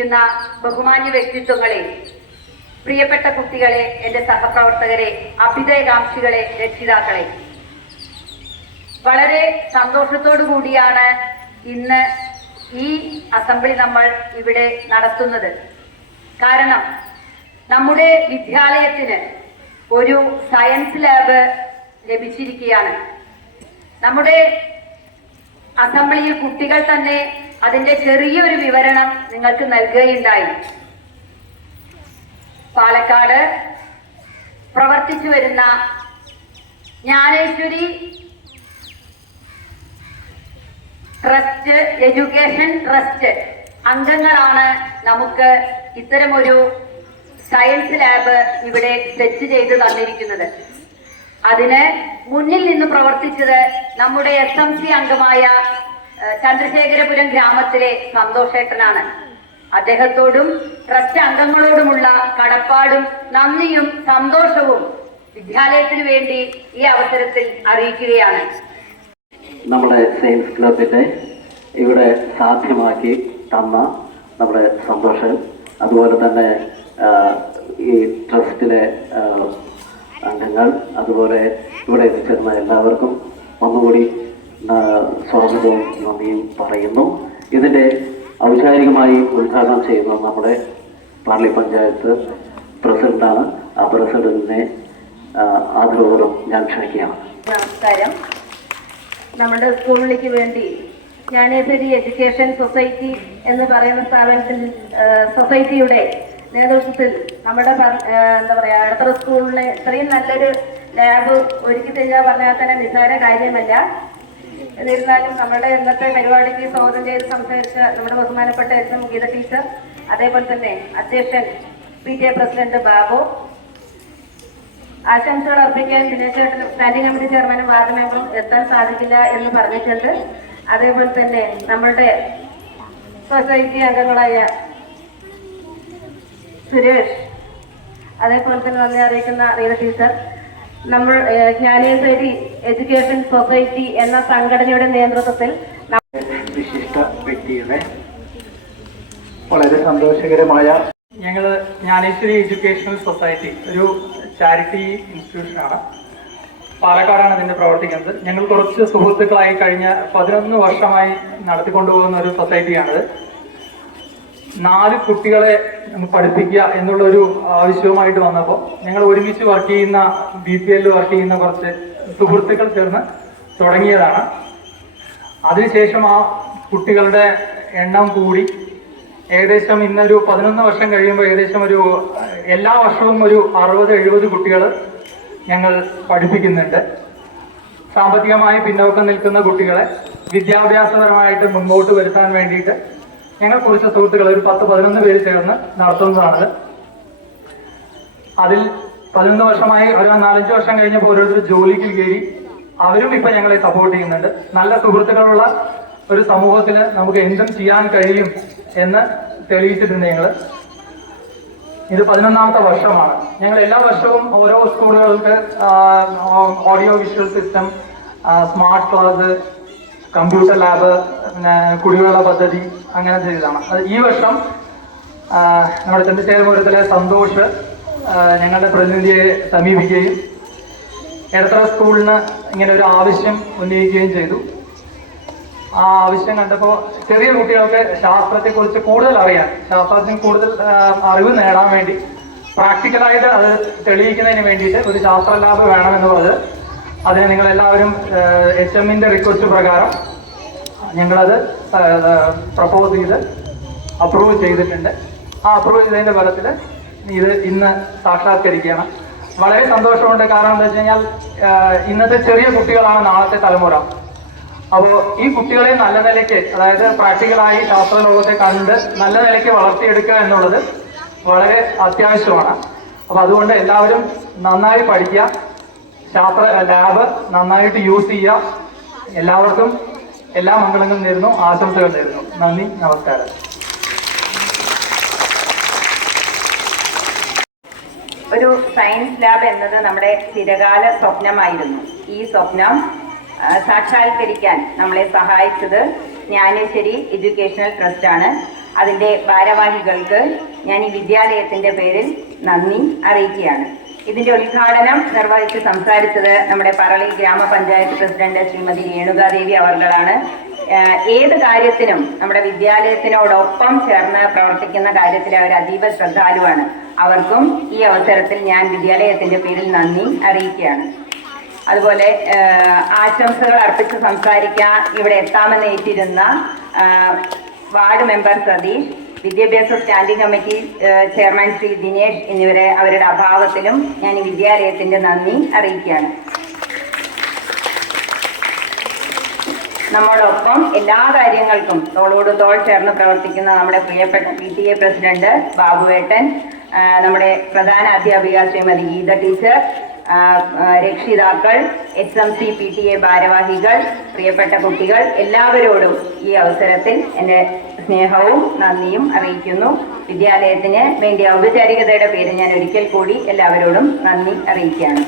വേദിയിലിരിക്കുന്ന ബഹുമാന്യ വ്യക്തിത്വങ്ങളെ, പ്രിയപ്പെട്ട കുട്ടികളെ, എൻ്റെ സഹപ്രവർത്തകരെ, അഭ്യുദയകാംക്ഷികളെ, രക്ഷിതാക്കളെ, വളരെ സന്തോഷത്തോടു കൂടിയാണ് ഇന്ന് ഈ അസംബ്ലി നമ്മൾ ഇവിടെ നടത്തുന്നത്. കാരണം നമ്മുടെ വിദ്യാലയത്തിന് ഒരു സയൻസ് ലാബ് ലഭിച്ചിരിക്കുകയാണ്. നമ്മുടെ അസംബ്ലിയിൽ കുട്ടികൾ തന്നെ അതിന്റെ ചെറിയൊരു വിവരണം നിങ്ങൾക്ക് നൽകുകയുണ്ടായി. പാലക്കാട് പ്രവർത്തിച്ചു വരുന്ന ജ്ഞാനേശ്വരി ട്രസ്റ്റ്, എഡ്യൂക്കേഷൻ ട്രസ്റ്റ് അംഗങ്ങളാണ് നമുക്ക് ഇത്തരമൊരു സയൻസ് ലാബ് ഇവിടെ സെറ്റ് ചെയ്ത് തന്നിരിക്കുന്നത്. അതിന് മുന്നിൽ നിന്ന് പ്രവർത്തിച്ചത് നമ്മുടെ SMC അംഗമായ ചന്ദ്രശേഖരപുരം ഗ്രാമത്തിലെ സന്തോഷേട്ടനാണ്. അദ്ദേഹത്തോടും ട്രസ്റ്റ് അംഗങ്ങളോടുമുള്ള കടപ്പാടും നന്ദിയും സന്തോഷവും വിദ്യാലയത്തിനു വേണ്ടി ഈ അവസരത്തിൽ അറിയിക്കുകയാണ്. നമ്മുടെ സയൻസ് ക്ലബിനെ ഇവിടെ സാധ്യമാക്കി തന്ന നമ്മുടെ സന്തോഷം, അതുപോലെ തന്നെ ഈ ട്രസ്റ്റിലെ അംഗങ്ങൾ, അതുപോലെ ഇവിടെ എത്തിച്ചേർന്ന എല്ലാവർക്കും ഒന്നുകൂടി സ്വാഗതവും നന്ദിയും പറയുന്നു. ഇതിൻ്റെ ഔപചാരികമായി ഉദ്ഘാടനം ചെയ്യുന്നത് നമ്മുടെ പാർലി പഞ്ചായത്ത് പ്രസിഡന്റാണ്. ആ പ്രസിഡന്റിനെ ആദരവോടും ഞാൻ ക്ഷണിക്കുകയാണ്. നമസ്കാരം. നമ്മുടെ സ്കൂളിലേക്ക് വേണ്ടി ജ്ഞാനേശ്വരി എഡ്യൂക്കേഷൻ സൊസൈറ്റി എന്ന് പറയുന്ന സൊസൈറ്റിയുടെ നേതൃത്വത്തിൽ നമ്മുടെ എന്താ പറയുക, എടത്തറ സ്കൂളിലെ ഇത്രയും നല്ലൊരു ലാബ് ഒരുക്കി തരിക പറഞ്ഞാൽ തന്നെ നിസ്സാര കാര്യമല്ല. എന്നിരുന്നാലും നമ്മുടെ ഇന്നത്തെ പരിപാടിക്ക് സ്വാഗതം ചെയ്ത് സംസാരിച്ച നമ്മുടെ ബഹുമാനപ്പെട്ട SM ഗീത ടീച്ചർ, അതേപോലെ തന്നെ അധ്യക്ഷൻ PTA പ്രസിഡന്റ് ബാബു, ആശംസകൾ അർപ്പിക്കാൻ ദിനേശേട്ടൻ സ്റ്റാൻഡിംഗ് കമ്മിറ്റി ചെയർമാനും വാർഡ് മെമ്പറും എത്താൻ സാധിക്കില്ല എന്ന് പറഞ്ഞിട്ടുണ്ട്. അതേപോലെ തന്നെ നമ്മളുടെ സൊസൈറ്റി അംഗങ്ങളായ സുരേഷ്, അതേപോലെ തന്നെ നന്ദി അറിയിക്കുന്ന റീന ടീച്ചർ, നമ്മൾ ജ്ഞാനേശ്വരി എഡ്യൂക്കേഷൻ സൊസൈറ്റി എന്ന സംഘടനയുടെ നേതൃത്വത്തിൽ വിശിഷ്ട വ്യക്തിയുടെ വളരെ സന്തോഷകരമായ ഞങ്ങൾ ജ്ഞാനേശ്വരി എഡ്യൂക്കേഷണൽ സൊസൈറ്റി ഒരു ചാരിറ്റി ഇൻസ്റ്റിറ്റ്യൂഷനാണ്. പാലക്കാടാണ് ഇതിൻ്റെ പ്രവർത്തിക്കുന്നത്. ഞങ്ങൾ കുറച്ച് സുഹൃത്തുക്കളായി കഴിഞ്ഞ 11 വർഷമായി നടത്തിക്കൊണ്ടുപോകുന്ന ഒരു സൊസൈറ്റിയാണിത്. 4 കുട്ടികളെ പഠിപ്പിക്കുക എന്നുള്ളൊരു ആവശ്യവുമായിട്ട് വന്നപ്പോൾ ഞങ്ങൾ ഒരുമിച്ച് വർക്ക് ചെയ്യുന്ന BPL വർക്ക് ചെയ്യുന്ന കുറച്ച് സുഹൃത്തുക്കൾ ചേർന്ന് തുടങ്ങിയതാണ്. അതിനുശേഷം ആ കുട്ടികളുടെ എണ്ണം കൂടി ഏകദേശം ഇന്നൊരു 11 വർഷം കഴിയുമ്പോൾ ഏകദേശം എല്ലാ വർഷവും ഒരു 60-70 കുട്ടികൾ ഞങ്ങൾ പഠിപ്പിക്കുന്നുണ്ട്. സാമ്പത്തികമായി പിന്നോക്കം നിൽക്കുന്ന കുട്ടികളെ വിദ്യാഭ്യാസപരമായിട്ട് മുൻപോട്ട് വരുത്താൻ വേണ്ടിയിട്ട് ഞങ്ങൾ കുറച്ച് സുഹൃത്തുക്കൾ ഒരു 10-11 പേര് ചേർന്ന് നടത്തുന്നതാണ്. അതിൽ 11 വർഷമായി ഒരു 4-5 വർഷം കഴിഞ്ഞപ്പോൾ ഓരോരുത്തർ ജോലിക്ക് കയറി അവരും ഇപ്പം ഞങ്ങളെ സപ്പോർട്ട് ചെയ്യുന്നുണ്ട്. നല്ല സുഹൃത്തുക്കളുള്ള ഒരു സമൂഹത്തിൽ നമുക്ക് എന്തും ചെയ്യാൻ കഴിയും എന്ന് തെളിയിച്ചിട്ടുണ്ട്. ഇത് 11ാമത്തെ വർഷമാണ്. ഞങ്ങൾ എല്ലാ വർഷവും ഓരോ സ്കൂളുകൾക്ക് audio visual system, smart class, computer lab, പിന്നെ കുടിവെള്ള പദ്ധതി അങ്ങനെ ചെയ്തതാണ്. അത് ഈ വർഷം നമ്മുടെ ചന്ദ്രശേഖരപുരത്തിലെ സന്തോഷ് ഞങ്ങളുടെ പ്രതിനിധിയെ സമീപിക്കുകയും എടത്തറ സ്കൂളിന് ഇങ്ങനെ ഒരു ആവശ്യം ഉന്നയിക്കുകയും ചെയ്തു. ആ ആവശ്യം കണ്ടപ്പോൾ ചെറിയ കുട്ടികൾക്ക് ശാസ്ത്രത്തെക്കുറിച്ച് കൂടുതൽ അറിയാൻ, ശാസ്ത്രത്തിന് കൂടുതൽ അറിവ് നേടാൻ വേണ്ടി പ്രാക്ടിക്കലായിട്ട് അത് തെളിയിക്കുന്നതിന് വേണ്ടിയിട്ട് ഒരു ശാസ്ത്ര ലാബ് വേണമെന്ന് പറഞ്ഞ് അതിന് നിങ്ങളെല്ലാവരും HMന്റെ റിക്വസ്റ്റ് പ്രകാരം ഞങ്ങളത് പ്രപ്പോസ് ചെയ്ത് അപ്രൂവ് ചെയ്തിട്ടുണ്ട്. ആ അപ്രൂവ് ചെയ്തതിൻ്റെ ഫലത്തിൽ ഇത് ഇന്ന് സാക്ഷാത്കരിക്കുകയാണ്. വളരെ സന്തോഷമുണ്ട്. കാരണം എന്താ വെച്ച് കഴിഞ്ഞാൽ ഇന്നത്തെ ചെറിയ കുട്ടികളാണ് നാളത്തെ തലമുറ. അപ്പോൾ ഈ കുട്ടികളെ നല്ല നിലയ്ക്ക്, അതായത് പ്രാക്ടിക്കലായി ശാസ്ത്രലോകത്തെ കണ്ട് നല്ല നിലയ്ക്ക് വളർത്തിയെടുക്കുക എന്നുള്ളത് വളരെ അത്യാവശ്യമാണ്. അപ്പോൾ അതുകൊണ്ട് എല്ലാവരും നന്നായി പഠിക്കുക, ശാസ്ത്ര ലാബ് നന്നായിട്ട് യൂസ് ചെയ്യുക. എല്ലാവർക്കും എല്ലാ മംഗളങ്ങളും നേരുന്നു, ആശംസകൾ നേരുന്നു. നന്ദി, നമസ്കാരം. ഒരു സയൻസ് ലാബ് എന്നത് നമ്മുടെ ചിരകാല സ്വപ്നമായിരുന്നു. ഈ സ്വപ്നം സാക്ഷാത്കരിക്കാൻ നമ്മളെ സഹായിച്ചത് ജ്ഞാനേശ്വരി എഡ്യൂക്കേഷണൽ ട്രസ്റ്റാണ്. അതിൻ്റെ ഭാരവാഹികൾക്ക് ഞാൻ ഈ വിദ്യാലയത്തിൻ്റെ പേരിൽ നന്ദി അറിയിക്കുകയാണ്. ഇതിന്റെ ഉദ്ഘാടനം നിർവഹിച്ച് സംസാരിച്ചത് നമ്മുടെ പറളി ഗ്രാമപഞ്ചായത്ത് പ്രസിഡന്റ് ശ്രീമതി രേണുകാദേവി അവർകളാണ്. ഏത് കാര്യത്തിനും നമ്മുടെ വിദ്യാലയത്തിനോടൊപ്പം ചേർന്ന് പ്രവർത്തിക്കുന്ന കാര്യത്തിൽ അവർ അതീവ ശ്രദ്ധാലുവാണ്. അവർക്കും ഈ അവസരത്തിൽ ഞാൻ വിദ്യാലയത്തിന്റെ പേരിൽ നന്ദി അറിയിക്കുകയാണ്. അതുപോലെ ആശംസകൾ അർപ്പിച്ച് സംസാരിക്കാൻ ഇവിടെ എത്താമെന്ന് ഏറ്റിരുന്ന വാർഡ് മെമ്പർ സതീഷ്, വിദ്യാഭ്യാസ standing committee chairman Shri Dinesh എന്നിവരെ അവരുടെ അഭാവത്തിലും ഞാൻ ഈ വിദ്യാലയത്തിന്റെ നന്ദി അറിയിക്കുകയാണ്. നമ്മോടൊപ്പം എല്ലാ കാര്യങ്ങൾക്കും തോളോട് തോൾ ചേർന്ന് പ്രവർത്തിക്കുന്ന നമ്മുടെ പ്രിയപ്പെട്ട PTA പ്രസിഡന്റ് ബാബുവേട്ടൻ, നമ്മുടെ പ്രധാന അധ്യാപിക ശ്രീമതി ഗീത ടീച്ചർ, രക്ഷിതാക്കൾ, SMC PTA ഭാരവാഹികൾ, പ്രിയപ്പെട്ട കുട്ടികൾ, എല്ലാവരോടും ഈ അവസരത്തിൽ എൻ്റെ സ്നേഹവും നന്ദിയും അറിയിക്കുന്നു. വിദ്യാലയത്തിന് വേണ്ടി ഔപചാരികതയുടെ പേര് ഞാൻ ഒരിക്കൽ കൂടി എല്ലാവരോടും നന്ദി അറിയിക്കുകയാണ്.